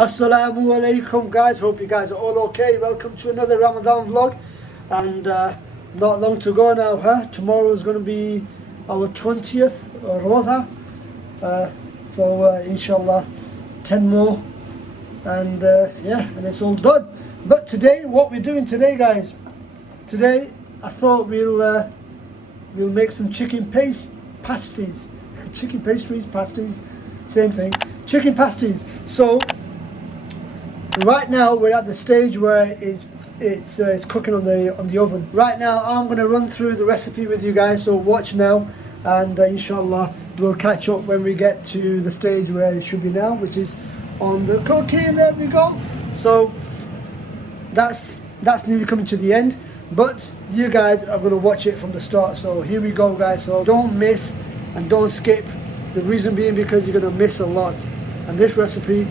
Assalamu alaikum guys, hope you guys are all okay. Welcome to another Ramadan vlog, and not long to go now, huh? Tomorrow is going to be our 20th Rosa, so inshallah 10 more, and yeah, and it's all done. But today, what we're doing today guys, today I thought we'll make some pasties, chicken pastries, pasties, same thing, chicken pasties. So right now we're at the stage where it's cooking on the oven. Right now I'm going to run through the recipe with you guys, so watch now, and inshallah we'll catch up when we get to the stage where it should be now, which is on the cooking. There we go. So that's nearly coming to the end, but you guys are going to watch it from the start. So here we go guys, so don't miss and don't skip. The reason being because you're going to miss a lot, and this recipe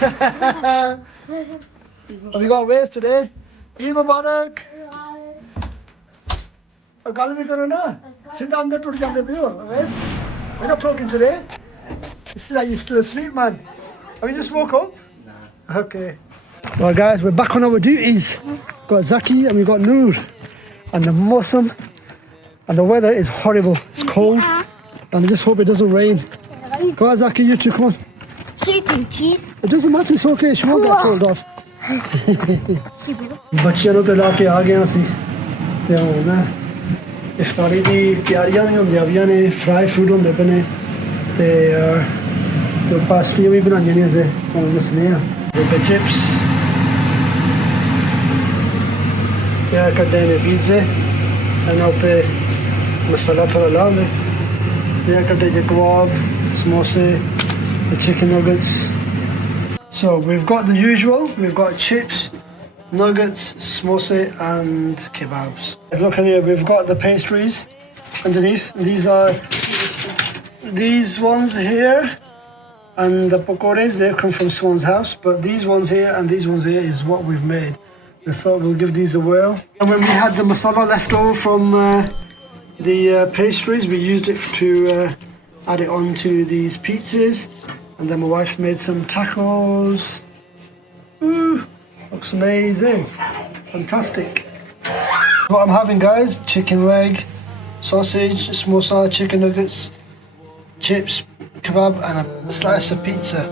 Have you got ways today? Eid Mubarak. ਗੱਲ ਨਹੀਂ ਕਰੋ ਨਾ ਸਿੱਧਾ ਅੰਦਰ ਟੁੱਟ ਜਾਂਦੇ ਪਿਓ Wes? We're not talking today. This is like you still asleep, man. Have you just woke up? No. Okay. Well, guys, we're back on our duties. Got Zaki and we got Noor. And the Muslim and the weather is horrible. It's cold. And I just hope it doesn't rain. Go on, Zaki, you two, come on. Shaking teeth. It doesn't matter, it's okay. She won't get cold off. ਬੱਚਿਆਂ ਨੂੰ ਤੇ ਲਾ ਕੇ ਆ ਗਏ ਅਸੀਂ ਤੇ ਹੁਣ ਨਾ ਇਫਤਾਰੀ ਦੀ ਤਿਆਰੀਆਂ ਵੀ ਹੁੰਦੀਆਂ ਪਈਆਂ ਨੇ ਫਰਾਈ ਫੂਡ ਹੁੰਦੇ ਪਏ ਨੇ ਤੇ ਪਾਸਟੀਆਂ ਵੀ ਬਣਾਈਆਂ ਨੇ ਅਸੀਂ ਹੁਣ ਦੱਸਦੇ ਆ ਤੇ ਚਿਪਸ ਤਿਆਰ ਕਰਦੇ ਨੇ ਪੀਜ਼ੇ ਇਹਨਾਂ ਉੱਤੇ ਮਸਾਲਾ ਥੋੜਾ ਲਾਉਂਦੇ ਤਿਆਰ ਕਰਦੇ ਜੇ ਕਬਾਬ ਸਮੋਸੇ the chicken nuggets. So we've got the usual, we've got chips, nuggets, samosa and kebabs. Look at here, we've got the pastries underneath. These are these ones here and the pakoras, they come from someone's house, but these ones here and these ones here is what we've made. We thought we'll give these a whirl. And when we had the masala left over from the pastries, we used it to add it on to these pizzas. And then my wife made some tacos. Ooh, looks amazing. Fantastic. What I'm having, guys, chicken leg, sausage, samosa, chicken nuggets, chips, kebab and a slice of pizza.